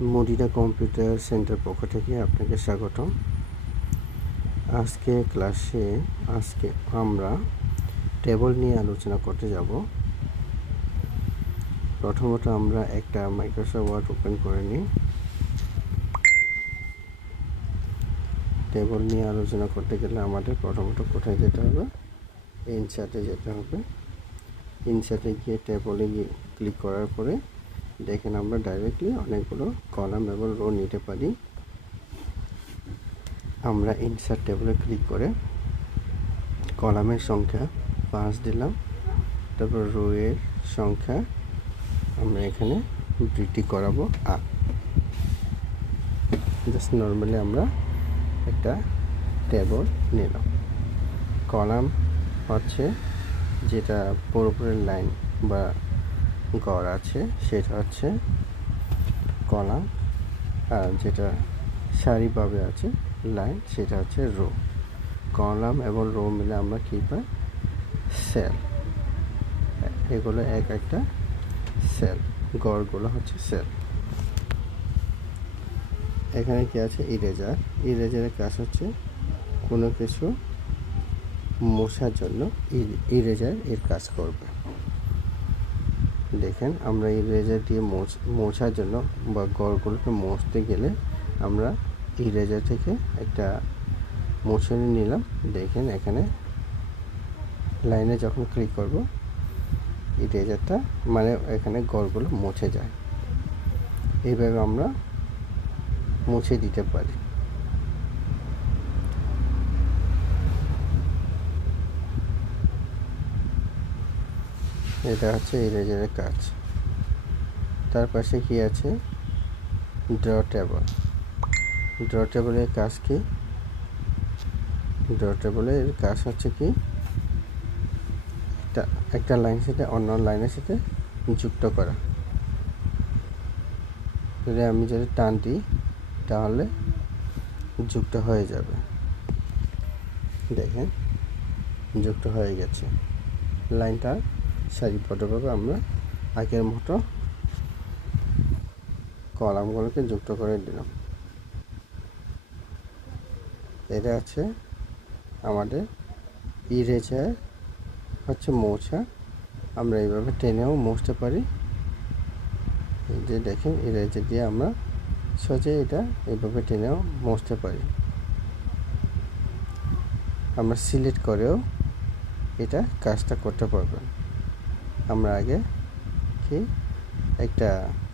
Medina computer centre পক্ষ থেকে আপনাকে স্বাগতম। আজকে আমরা টেবল নিয়ে আলোচনা করতে যাব। প্রথমত আমরা একটা মাইক্রোসফট ওয়ার্ড ওপেন করে নিই। টেবল নিয়ে আলোচনা করতে গেলে আমাদের প্রথমত কোথায় যেতে হবে? ইনসার্টে যেতে হবে। ইনসার্টে গিয়ে টেবলে গিয়ে ক্লিক করার পরে দেখেন আমরা ডাইরেক্টলি অনেকগুলো কলাম এবং রো নিতে পারি। আমরা ইনসার্ট টেবলে ক্লিক করে কলামের সংখ্যা 5 দিলাম, তারপর রো এর সংখ্যা আমরা এখানে বৃদ্ধি করাবো জাস্ট নর্মালি আমরা একটা টেবল নিলাম। কলাম হচ্ছে যেটা পুরোপুরি লাইন বা গড় আছে সেটা হচ্ছে কলাম, আর যেটা সারিভাবে আছে লাইন সেটা হচ্ছে রো। কলাম এবং রো মিলে আমরা কী পাই? সেল। এগুলো এক একটা সেল, গড়গুলো হচ্ছে সেল। এখানে কি আছে? ইরেজার। ইরেজারের কাজ হচ্ছে কোনো কিছু মোছার জন্য ইরেজার এর কাজ করবে। দেখেন আমরা ইরেজার দিয়ে মোছার জন্য বা গড়গুলোকে মুছতে গেলে আমরা ইরেজার থেকে একটা মোছানি নিলাম। দেখেন এখানে লাইনে যখন ক্লিক করব ইরেজারটা মানে এখানে গড়গুলো মুছে যায়। এইভাবে আমরা মুছে দিতে পারি। এটা হচ্ছে ইরেজারের কাজ। তার পাশে কি আছে? Draw table. ড্র টেবলের কাজ কি? ড্র টেবলের কাজ হচ্ছে কি একটা লাইনের সাথে অন্য লাইনের সাথে যুক্ত করা। যদি টান দিই তাহলে যুক্ত হয়ে যাবে। দেখেন যুক্ত হয়ে গেছে। লাইনটা সারিবদ্ধভাবে আমরা আগের মতো কলামগুলোকে যুক্ত করে দিলাম। এটা হচ্ছে আমাদের ইরেজার, হচ্ছে মোছা। আমরা এইভাবে টেনেও মুছতে পারি। এই যে দেখেন ইরেজার দিয়ে আমরা সোজা এটা এইভাবে টেনেও মুছতে পারি। আমরা সিলেক্ট করেও এটা কাজটা করতে পারবেন। আমরা আগে কি একটা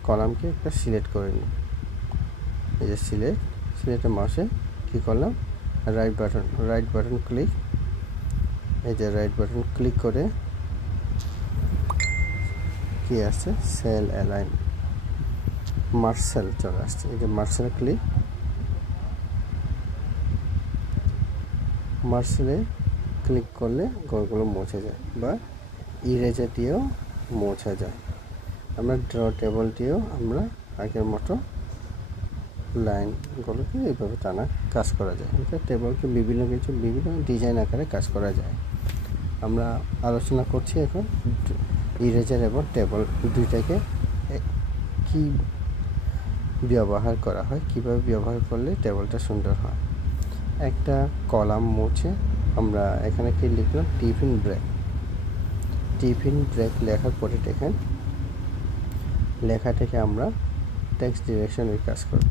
কলামকে একটা সিলেক্ট করে নিই। এই যে সিলেক্টের মাউসে কী করলাম? Right button click. এই যে রাইট বাটন ক্লিক করে কি আছে? সেল অ্যালাইন, মার্সেল চলে আসছে। এই যে মার্সেল ক্লিক। মার্সেলে ক্লিক করলে গড়গুলো মুছে যায় বা ইরেজার দিয়েও মোছা যায়। আমরা ড্র টেবল দিয়েও আমরা আগের মতো লাইনগুলোকে এইভাবে টানা কাজ করা যায়। এটা টেবলকে বিভিন্ন ডিজাইন আকারে কাজ করা যায়। আমরা আলোচনা করছি এখন ইরেজার এবং টেবল দুইটাকে কি ব্যবহার করা হয়, কিভাবে ব্যবহার করলে টেবলটা সুন্দর হয়। একটা কলাম মুছে আমরা এখানে কি লিখলাম? Tiffin break. টিফিন ব্রেক লেখার পরে দেখেন লেখা থেকে আমরা টেক্সট ডিরেকশনের কাজ করব।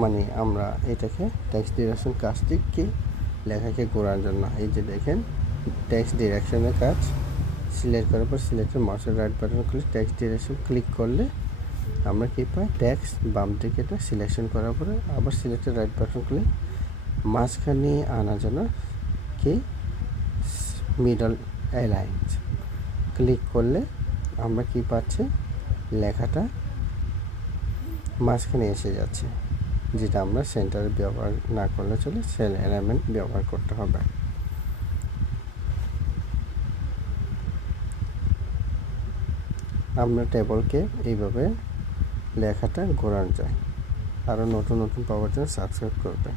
মানে আমরা এটাকে টেক্সট ডিরেকশন কাজটি কি লেখাকে ঘোরার জন্য। এই যে দেখেন টেক্সট ডিরেকশনের কাজ। সিলেক্ট করার পর সিলেক্টের মাউসের right button click, text direction click করলে আমরা কি পাই? টেক্সট বাম দিকে এটা সিলেকশন করার পরে আবার সিলেক্টের রাইট বাটন ক্লিক, মাঝখানে আনার জন্য কি মিডল অ্যালাইন ক্লিক করলে আমরা কি পাচ্ছি? লেখাটা মাঝখানে এসে যাচ্ছে, যেটা আমরা সেন্টারে ব্যবহার না করলে চলে, সেল এলিমেন্ট ব্যবহার করতে হবে। আমরা টেবলকে এইভাবে লেখাটা ঘোরানো যায়। আরও নতুন পাওয়ার জন্য সাবস্ক্রাইব করবেন।